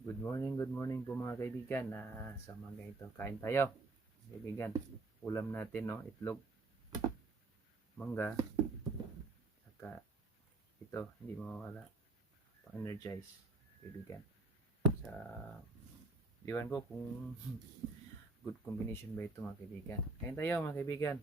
Good morning po mga kaibigan. Sa umaga ito, kain tayo. Kaibigan, ulam natin, no, itlog, mangga, saka ito, hindi mawawala, pang-energize, kaibigan. Sa, diwan ko kung good combination ba ito mga kaibigan. Kain tayo mga kaibigan.